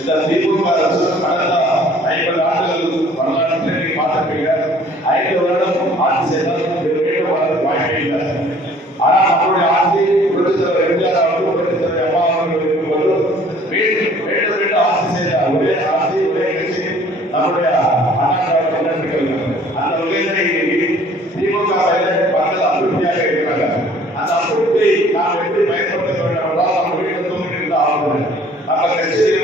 இந்த திமுக அரசு கடந்த ஐம்பது ஆண்டுகளுக்கு வரலாற்றை பார்த்திருப்பீங்க ஐந்து வருடம் ஆட்சி செய்தால் மீண்டும் வளர்ந்து வாய்ப்பே இல்லை. ஆனால் நம்மளுடைய ஆட்சி புரட்சி தலைவர் எம்ஜிஆர் அவர்கள் புரட்சி தலைவர் அம்மா அவர்கள் இருக்கும்போது மீண்டும் மீண்டும் மீண்டும் அந்த வகையில் நாம் எப்படி பயன்படுத்த வேண்டும் என்றால் நம்ம வீட்டில் தூங்கிட்டு இருந்தால் ஆகும். நம்ம கட்சியில்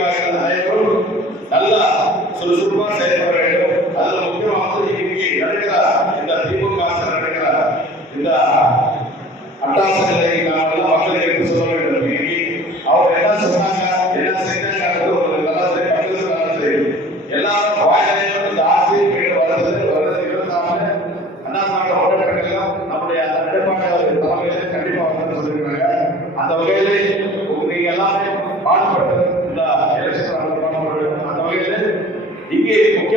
நல்லா சுறுசுறுப்பா செயல்பட வேண்டும் அதுல முக்கியமாக இன்னைக்கு நடக்கிற இந்த திமுக நடக்கிற இந்த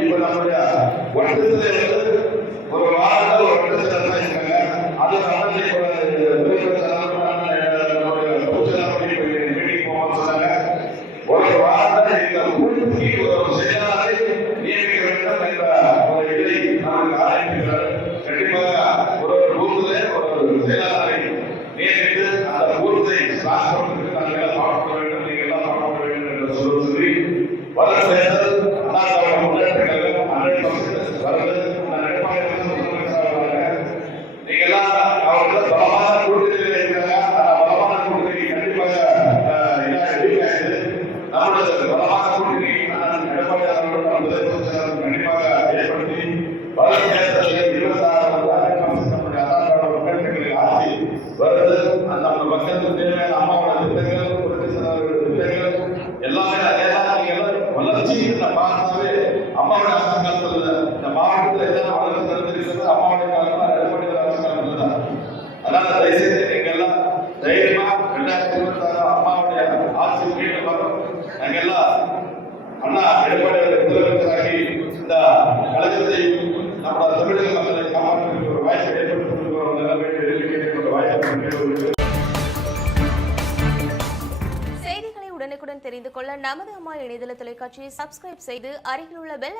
இப்ப நம்முடைய வட்டத்துல இருந்து ஒரு வாரத்தில் ஒரு வட்டத்துல இருந்தாங்க அது நம்முடைய போகும்போது வருது. அந்த மக்களுக்கு அம்மாவோட திட்டங்கள் முதலமைச்சராகி இந்த கழகத்தை நம்முடைய தமிழக மக்களை காப்பாற்றுகின்ற ஒரு வாய்ப்பை ஏற்படுத்துகின்ற உடனுக்குடன் தெரிந்து கொள்ள நமது அம்மா இணையதள தொலைக்காட்சியை சப்ஸ்கிரைப் செய்து அருகில் உள்ள பெல்